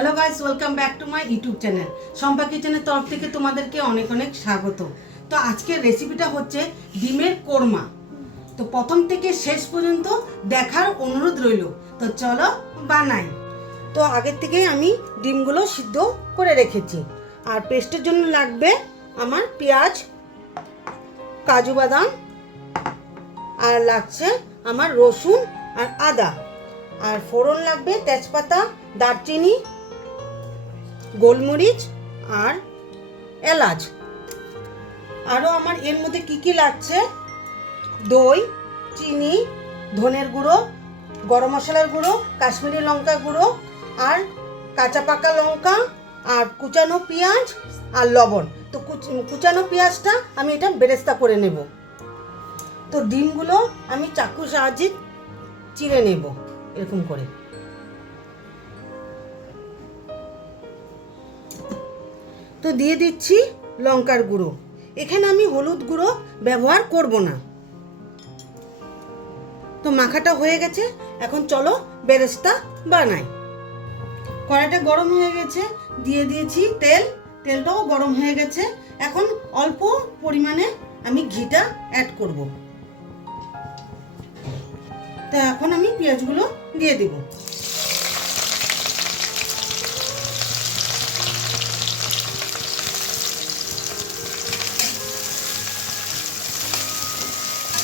Hello guys, welcome back to my YouTube channel. Shampa কিচেনের তরফ থেকে তোমাদেরকে অনেক অনেক স্বাগত। তো আজকের রেসিপিটা হচ্ছে ডিমের কোরমা। তো প্রথম থেকে শেষ পর্যন্ত দেখার অনুরোধ রইল। তো চলো বানাই। তো আগের থেকেই আমি ডিমগুলো সিদ্ধ করে রেখেছি। আর পেস্টের জন্য লাগবে আমার পেঁয়াজ, কাজু বাদাম, আর লাগছে আমার রসুন আর আদা, আর ফোড়ন লাগবে তেজপাতা, দারচিনি, গোলমরিচ আর এলাচ। আরও আমার এর মধ্যে কি কি লাগছে: দই, চিনি, ধনের গুঁড়ো, গরম মশলার গুঁড়ো, কাশ্মীরি লঙ্কা গুঁড়ো, আর কাঁচা পাকা লঙ্কা, আর কুচানো পেঁয়াজ আর লবণ। তো কুচানো পেঁয়াজটা আমি এটা বেরেস্তা করে নেব। তো ডিমগুলো আমি চাকুর সাহায্যে চিড়ে নেব এরকম করে। তো দিয়ে দিচ্ছি লঙ্কার গুঁড়ো। এখানে আমি হলুদ গুঁড়ো ব্যবহার করব না। তো মাখাটা হয়ে গেছে, এখন চলো বেরেস্তা বানাই। কড়াইটা গরম হয়ে গেছে, দিয়ে দিয়েছি তেল। তেলটাও গরম হয়ে গেছে, এখন অল্প পরিমাণে আমি ঘিটা অ্যাড করব। তো এখন আমি পেঁয়াজগুলো দিয়ে দেব।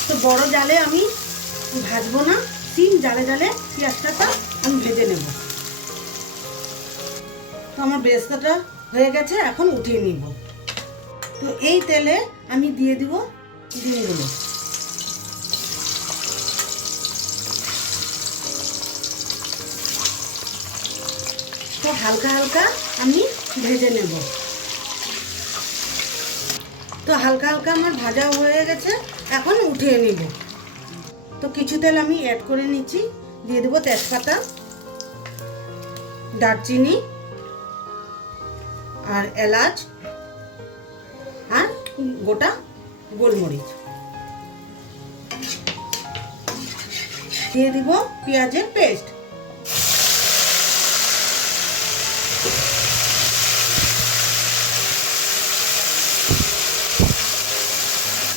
তো বড় জালে আমি ভাজবো না, সিম জালে জালে পেঁয়াজটা আমি ভেজে নেব। তো আমার বেরেস্তাটা হয়ে গেছে, এখন উঠিয়ে নিব। তো এই তেলে আমি দিয়ে দিব ডিমগুলো। তো হালকা হালকা আমি ভেজে নেব। তো হালকা হালকা আমার ভাজা হয়ে গেছে, এখন উঠিয়ে নিব। তো কিছু তেল আমি অ্যাড করে নিচ্ছি। দিয়ে দেবো তেজপাতা, দারচিনি আর এলাচ আর গোটা গোলমরিচ। দিয়ে দিব পেঁয়াজের পেস্ট।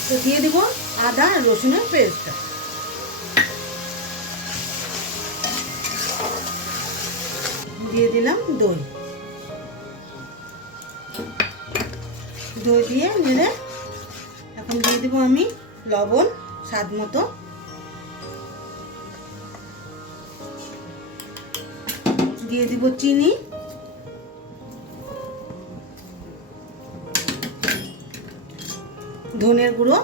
তো দিয়ে দিব আদা আর রসুনের পেস্টটা। দিয়ে দিলাম দই। দই দিয়ে নেড়ে এখন দিয়ে দিব আমি লবণ স্বাদ মতো। দিয়ে দিব চিনি, ধনের গুঁড়ো,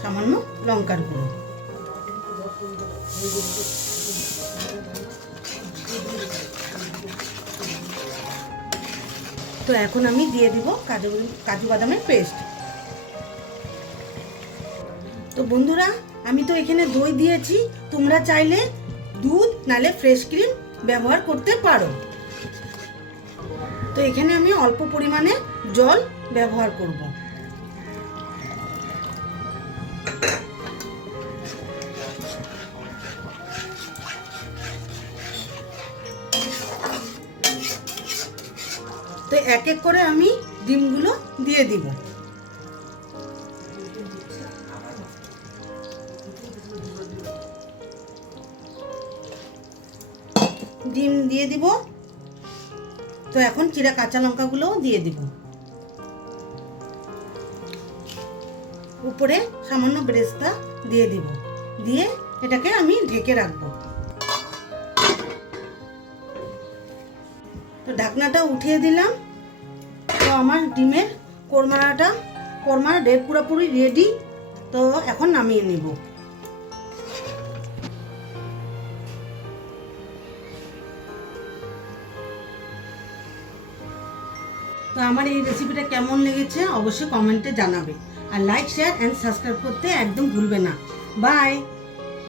সামান্য লঙ্কার গুঁড়ো। তো এখন আমি দিয়ে দিব কাজু বাদামের পেস্ট। তো বন্ধুরা, আমি তো এখানে দই দিয়েছি, তোমরা চাইলে দুধ নালে ফ্রেশ ক্রিম ব্যবহার করতে পারো। তো এখানে আমি অল্প পরিমাণে জল ব্যবহার করব। তো এক এক করে আমি ডিমগুলো দিয়ে দিব। ডিম দিয়ে দিব। তো এখন চিরা কাঁচা লঙ্কাগুলোও দিয়ে দিব। উপরে সামান্য বেরেস্তা দিয়ে দিব। দিয়ে এটাকে আমি ঢেকে রাখবো। তো ঢাকনাটা উঠিয়ে দিলাম। তো আমার ডিমের কোরমার পুরোপুরি রেডি। তো এখন নামিয়ে নিব। তো আমার এই রেসিপিটা কেমন লেগেছে অবশ্যই কমেন্টে জানাবে। আর লাইক, শেয়ার অ্যান্ড সাবস্ক্রাইব করতে একদম ভুলবে না। বাই।